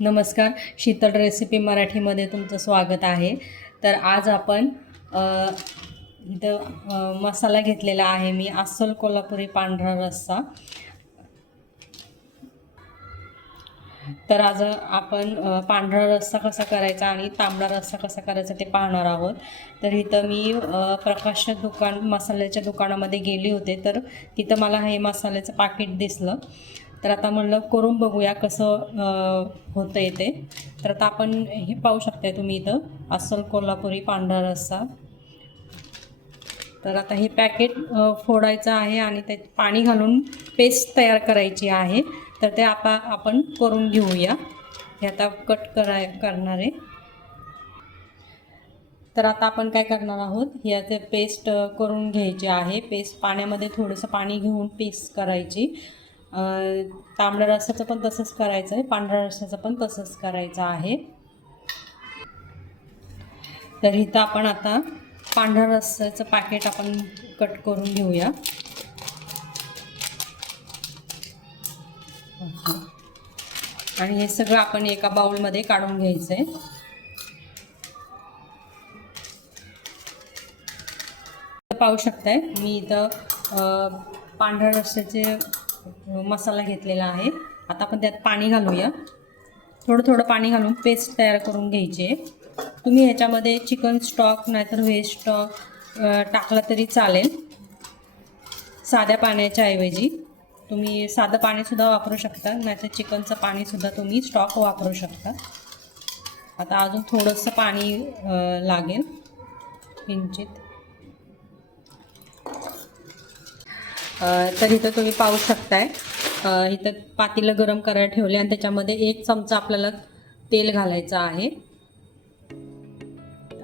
नमस्कार, शीतल रेसिपी मराठीमध्ये तुमचं स्वागत आहे। तर आज आपण इथं मसाला घेतलेला आहे मी, अस्सल कोल्हापुरी पांढरा रस्सा। तर आज आपण पांढरा रस्सा कसा करायचा आणि तांबडा रस्सा कसा करायचा ते पाहणार आहोत। तर इथं मी प्रकाश मसाल्याच्या दुकानामध्ये गेली होते, तर तिथं मला हे मसाल्याचं पाकिट दिसलं। तर आता म्हणलं करून बघूया कसं होतं ते। तर आता आपण हे पाहू शकता तुम्ही इथं अस्सल कोल्हापुरी पांढरा रस्सा। तर आता हे पॅकेट फोडायचं आहे आणि त्यात पाणी घालून पेस्ट तयार करायची आहे। तर ते आपण करून घेऊया। हे आता कट करणार आहे। तर आता आपण काय करणार आहोत, याचे पेस्ट करून घ्यायची आहे। पेस्ट पाण्यामध्ये थोडंसं पाणी घेऊन पेस्ट करायची। तांबड्या रस्स्याचं पण तसंच करायचं आहे, पांढऱ्या रस्स्याचं पण तसंच करायचं आहे। तर इथं आपण आता पांढऱ्या रस्स्याचं पॅकेट आपण कट करून घेऊया। आणि हे सगळं आपण एका बाउलमध्ये काढून घ्यायचं आहे। पाहू शकताय मी इथं पांढऱ्या रस्स्याचे मसाला घेतलेला आहे। आता आपण त्यात पाणी घालूया, थोडं थोडं पाणी घालून पेस्ट तयार करून घ्यायची आहे। तुम्ही ह्याच्यामध्ये चिकन स्टॉक नाहीतर व्हेज स्टॉक टाकला तरी चालेल। साध्या पाण्याच्या ऐवजी तुम्ही साधं पाणीसुद्धा वापरू शकता, नाहीतर चिकनचं पाणीसुद्धा तुम्ही स्टॉक वापरू शकता। आता अजून थोडंसं पाणी लागेल किंचित। तर इथं तुम्ही पाहू शकताय इथं पातेलं गरम करायला ठेवले आणि त्याच्यामध्ये 1 चमचा आपल्याला तेल घालायचं आहे।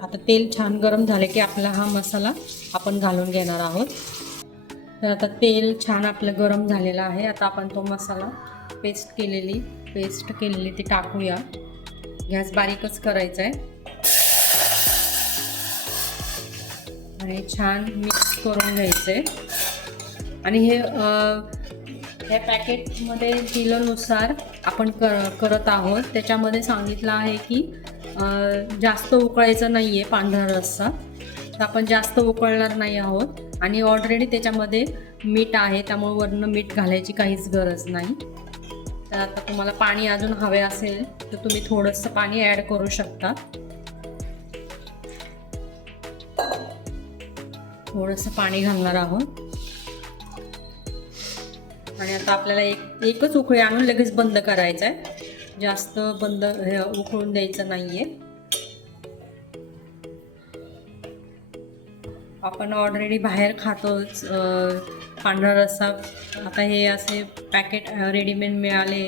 आता तेल छान गरम झाले की आपला हा मसाला आपण घालून घेणार आहोत। तर आता तेल छान आपलं गरम झालेलं आहे। आता आपण तो मसाला पेस्ट केलेली ती टाकूया। गॅस बारीकच करायचा आहे आणि छान मिक्स करून घ्यायचे। आणि हे पॅकेटमध्ये किलोनुसार आपण करत आहोत। त्याच्यामध्ये सांगितलं आहे की जास्त उकळायचं नाही आहे पांढरा रस्सा, तर आपण जास्त उकळणार नाही आहोत। आणि ऑलरेडी त्याच्यामध्ये मीठ आहे, त्यामुळे वरनं मीठ घालायची काहीच गरज नाही। तर आता तुम्हाला पाणी अजून हवे असेल तर तुम्ही थोडंसं पाणी ॲड करू शकता। थोडंसं पाणी घालणार आहोत आणि आता आपल्याला एकच उकळी आणून लगेच बंद करायचं आहे। जास्त उकळून द्यायचं नाहीये। आपण ऑलरेडी बाहेर खातोच पांढरा रस्सा। आता हे असे पॅकेट रेडीमेड मिळाले,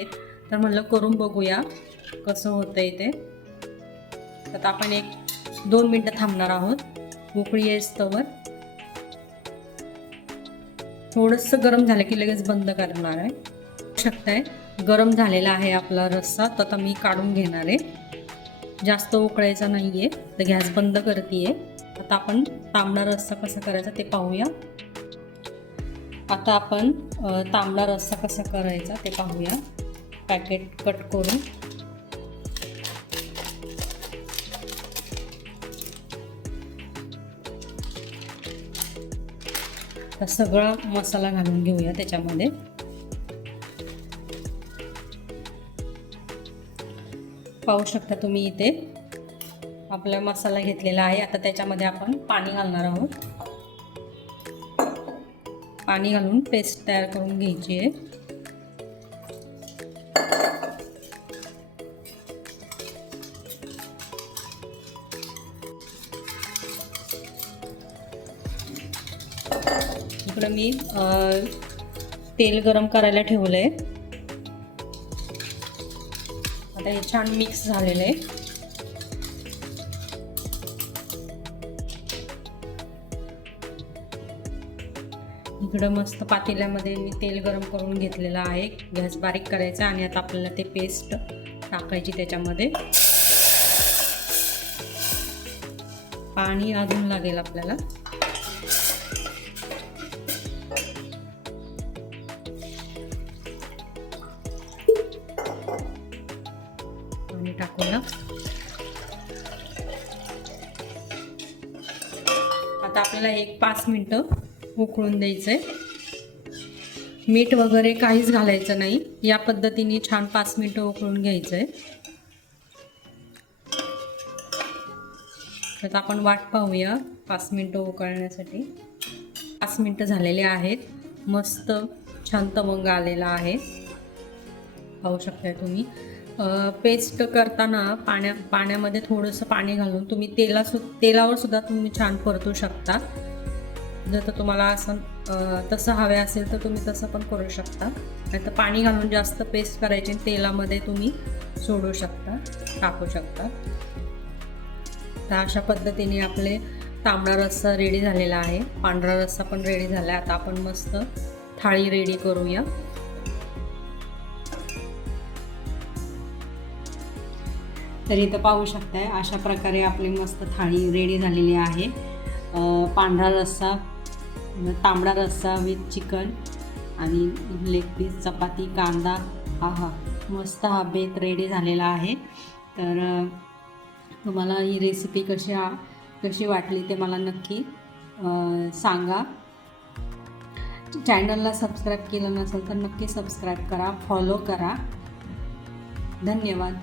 तर म्हणलं करून बघूया कसं होतंय ते। आता आपण 1-2 मिनटं थांबणार आहोत उकळी येईस्तोवर। थोडंसं गरम झालं की लगेच बंद करणार आहे। शकताय गरम झालेला आहे आपला रस्सा। तर आता मी काढून घेणार आहे, जास्त उकळायचा नाहीये। तर गॅस बंद करतेय। आता आपण तांबडा रस्सा कसा करायचा ते पाहूया। आता आपण तांबडा रस्सा कसा करायचा ते पाहूया। पॅकेट कट करून सगळा मसाला घालून घेऊया त्याच्यामध्ये। पाहू शकता तुम्ही इथे आपला मसाला घेतलेला आहे। आता त्याच्यामध्ये आपण पाणी घालणार आहोत। पाणी घालून पेस्ट तयार करून घ्यायची आहे। इकडं मी तेल गरम करायला ठेवलंय। आता हे छान मिक्स झालेलं आहे। इकडं मस्त पातेल्यामध्ये मी तेल गरम करून घेतलेलं आहे। गॅस बारीक करायचा आणि आता आपल्याला ते पेस्ट टाकायची त्याच्यामध्ये। पाणी अजून लागेल आपल्याला। टाकूया. आता आपल्याला एक 5 मिनटं उकळून द्यायचंय. मीठ वगैरे काहीच घालायचं नाही. या पद्धतीने छान 5 मिनटं उकळून घ्यायचंय. तर आपण वाट पाहूया 5 मिनटं उकळण्यासाठी. 5 मिनटं झालेले आहेत. मस्त छान तवंग आलेला आहे, पाहू शकताय तुम्ही. पेस्ट करताना पाण्यामध्ये थोडंसं पाणी घालून तुम्ही तेलावर सुद्धा तुम्ही छान परतू शकता. जर तर तुम्हाला असं तसं हवे असेल तर तुम्ही तसं पण करू शकता. नाही तर पाणी घालून जास्त पेस्ट करायची, तेलामध्ये तुम्ही सोडू शकता, टाकू शकता. तर अशा पद्धतीने आपले तांबडा रस्सा रेडी झालेला आहे. पांढरा रस्सा पण रेडी झाला. आता आपण मस्त थाळी रेडी करूया. तर इथं पाहू शकताय अशा प्रकारे आपली मस्त थाळी रेडी झालेली आहे. पांढरा रस्सा, तांबडा रस्सा विथ चिकन आणि लेग पीस, चपाती, कांदा. हा मस्त हा बेत रेडी झालेला आहे. तर तुम्हाला ही रेसिपी कशी वाटली ते मला नक्की सांगा. चॅनलला सबस्क्राईब केलं नसेल तर नक्की सबस्क्राईब करा, फॉलो करा. धन्यवाद.